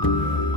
Bye.